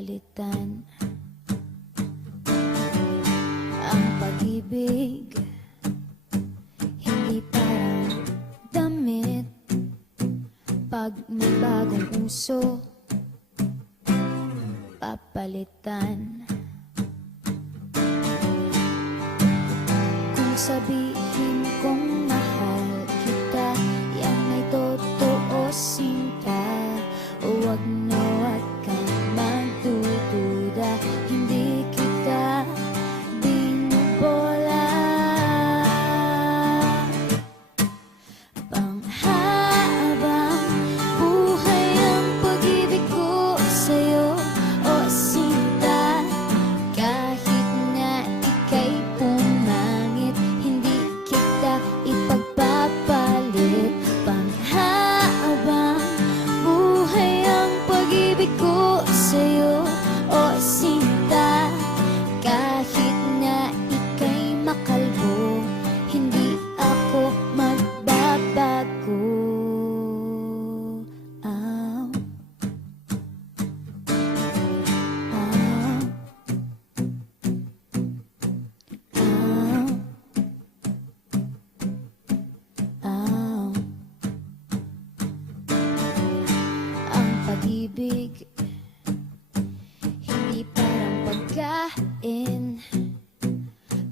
palitan ang pag-ibig. Hindi parang damit, pag may bagong uso, papalitan. Kung sabihin kong mahal kita, yan ay totoo, sinta. Huwag na huwag kang magdududa, hindi kita binubola. Panghabang buhay ang pag-ibig ko sa'yo, o sinta. Kahit na ika'y pumangit, hindi kita ipagpapalit. Panghabang buhay ang pag-ibig ko sa'yo, o sinta. Kahit na ika'y makalbo, hindi ako magbabago. Ow. Ow. Ow. Ow. Ang pag-ibig hindi parang pagkain,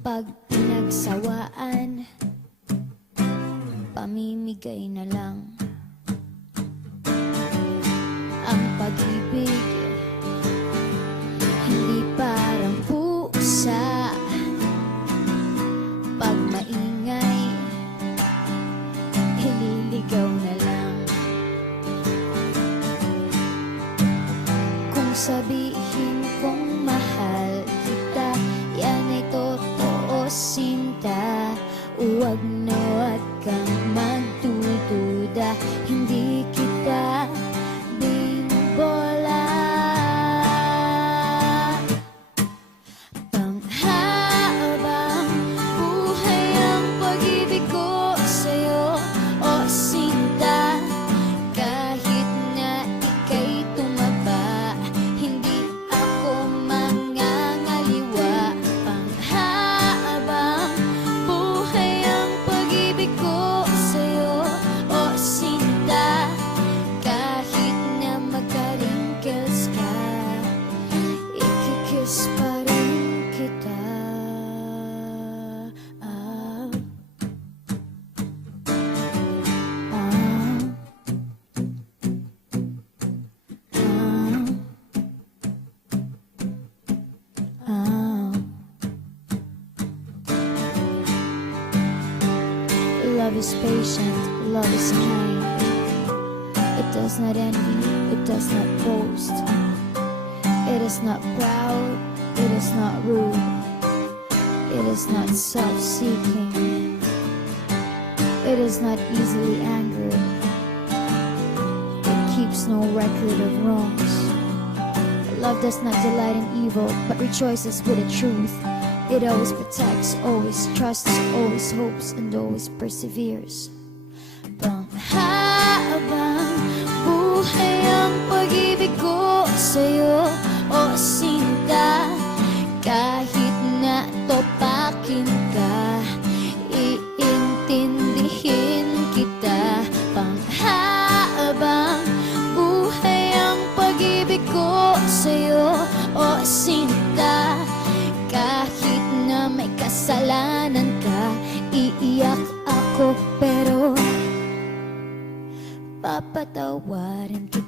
pag pinagsawaan, pamimigay na lang. Ang pag-ibig hindi parang pusa, pag maingay, ililigaw na lang. Kung sabihin kong mahal kita, yan ay totoo, sinta. Huwag na huwag kang magdududa, hindi kita binubola. Panghabang buhay ang pag-ibig ko sa'yo, o sinta. Kahit na ika'y tumaba, hindi ako mangangaliwa. Panghabang buhay ang pag-ibig ko sa'yo, o sinta. Kahit na magka-wrinkles ka, ikikiss pa rin kita. Ah. Ah. Ah. Love is patient, love is kind. It does not envy, it does not boast. It is not proud, it is not rude. It is not self-seeking. It is not easily angered. It keeps no record of wrongs. Love does not delight in evil, but rejoices with the truth. It always protects, always trusts, always hopes, and always perseveres. Panghabang buhay ang pag-ibig ko sa'yo, o sinta. Kahit na topakin ka, iintindihin kita. Panghabang buhay ang pag-ibig ko sa'yo, o sinta. Kahit na may kasalanan ka, iiyak ako pero papatawarin kita.